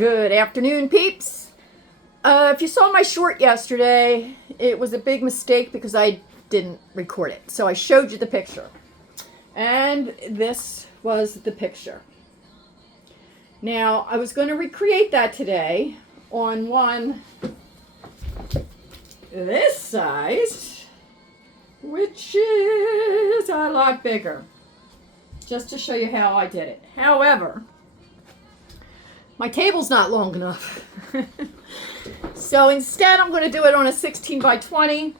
Good afternoon, peeps. If you saw my short yesterday, it was a big mistake because I didn't record it. So I showed you the picture. And this was the picture. Now, I was going to recreate that today on one this size, which is a lot bigger, just to show you how I did it. However, my table's not long enough. So instead, I'm going to do it on a 16 by 20.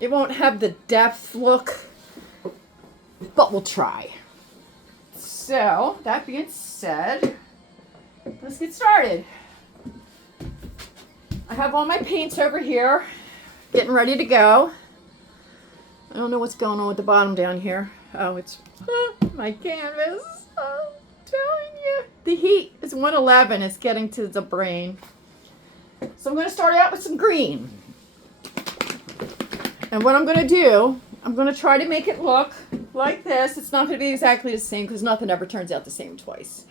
It won't have the depth look, but we'll try. So, that being said, let's get started. I have all my paints over here, getting ready to go. I don't know what's going on with the bottom down here. Oh, it's my canvas. I'm telling you. The heat is 111. It's getting to the brain. So I'm going to start out with some green. And what I'm going to do, I'm going to try to make it look like this. It's not going to be exactly the same because nothing ever turns out the same twice.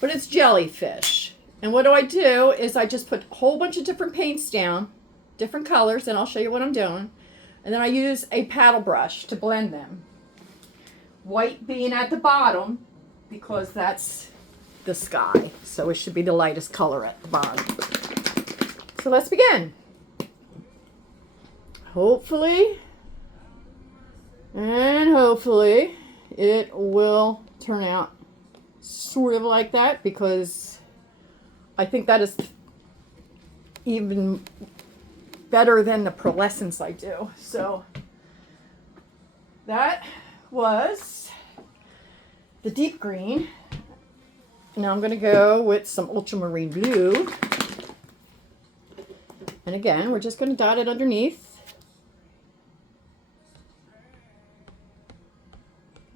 But it's Jellyfish. And what do is I just put a whole bunch of different paints down, different colors, and I'll show you what I'm doing. And then I use a paddle brush to blend them. White being at the bottom because that's the sky. So it should be the lightest color at the bottom. So let's begin. Hopefully it will turn out sort of like that because I think that is even better than the pearlescence I do. So that was the deep green. Now I'm going to go with some ultramarine blue. And again, we're just going to dot it underneath.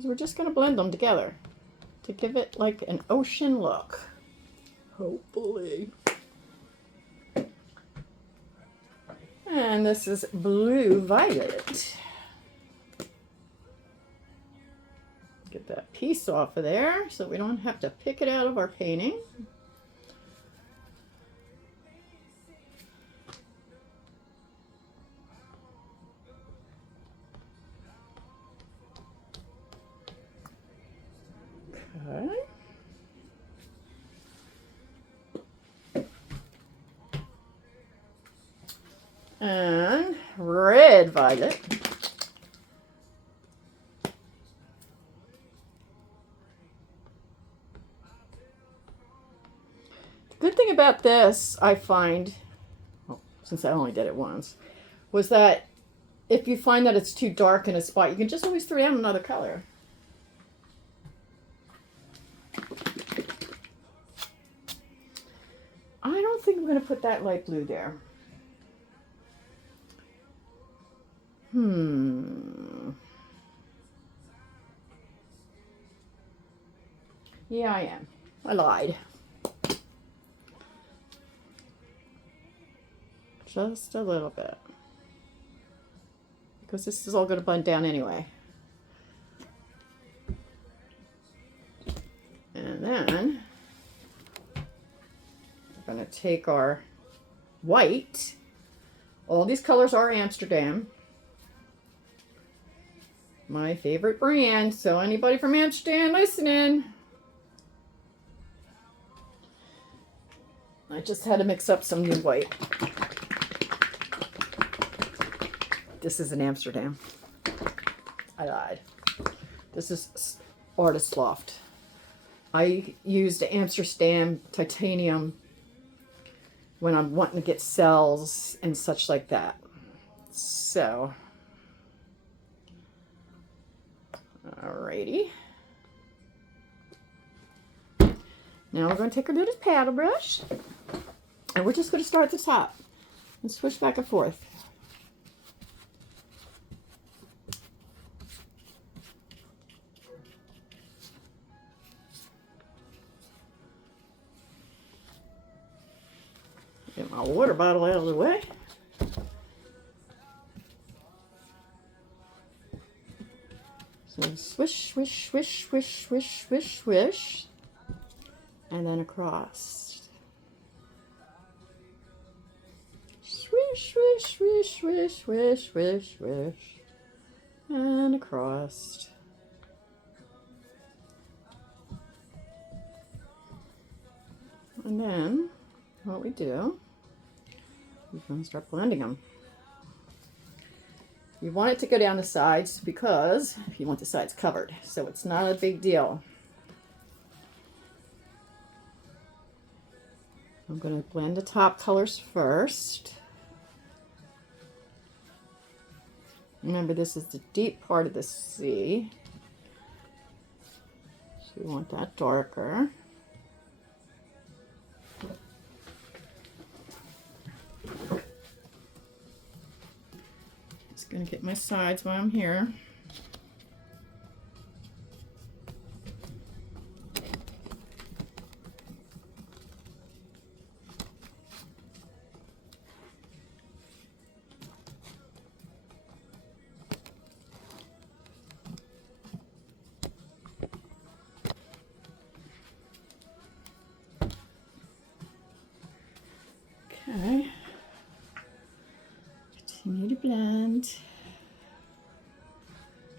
We're just going to blend them together to give it like an ocean look. Hopefully. And this is blue violet. Get that piece off of there so we don't have to pick it out of our painting. Okay. And red violet. The good thing about this, I find, well, since I only did it once, was that if you find that it's too dark in a spot, you can just always throw down another color. I don't think I'm going to put that light blue there. Yeah, I am. I lied. Just a little bit. Because this is all going to blend down anyway. And then we're going to take our white. All these colors are Amsterdam. My favorite brand. So anybody from Amsterdam listening. I just had to mix up some new white. This is in Amsterdam. I lied. This is Artist Loft. I used Amsterdam titanium when I'm wanting to get cells and such like that. So, alrighty. Now we're going to take our little paddle brush and we're just going to start at the top and switch back and forth. Get my water bottle out of the way. So swish, swish, swish, swish, swish, swish, swish, and then across. Swish, swish, swish, swish, swish, swish, swish. And across. And then what we do, we're going to start blending them. You want it to go down the sides because you want the sides covered, so it's not a big deal. I'm going to blend the top colors first. Remember, this is the deep part of the sea, so we want that darker. Just going to get my sides while I'm here. Okay, continue to blend.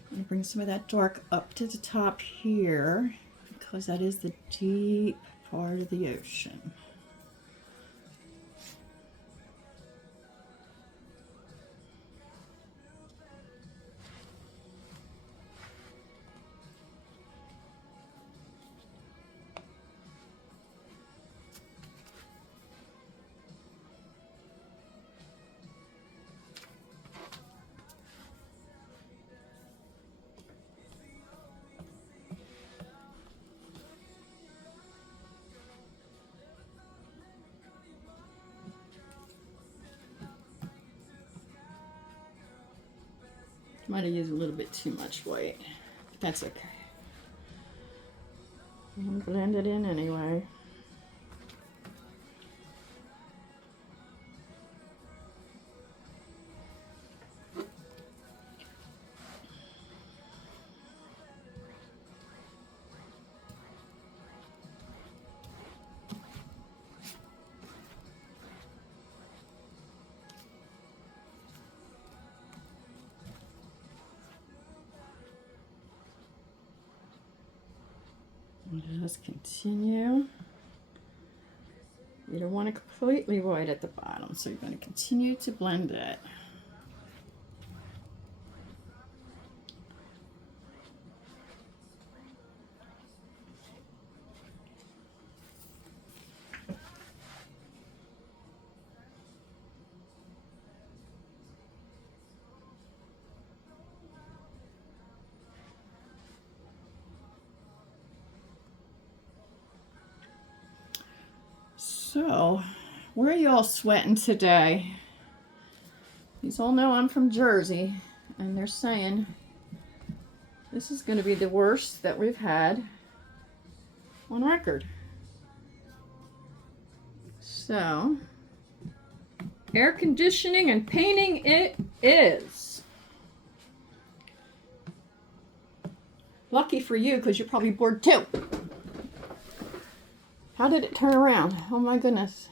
I'm going to bring some of that dark up to the top here because that is the deep part of the ocean. Might have used a little bit too much white, but that's okay. And blend it in anyway. Just continue. You don't want it completely white at the bottom, so you're going to continue to blend it. So, where are you all sweating today? You all know I'm from Jersey, and they're saying this is going to be the worst that we've had on record. So, air conditioning and painting it is. Lucky for you, because you're probably bored too. How did it turn around? Oh my goodness.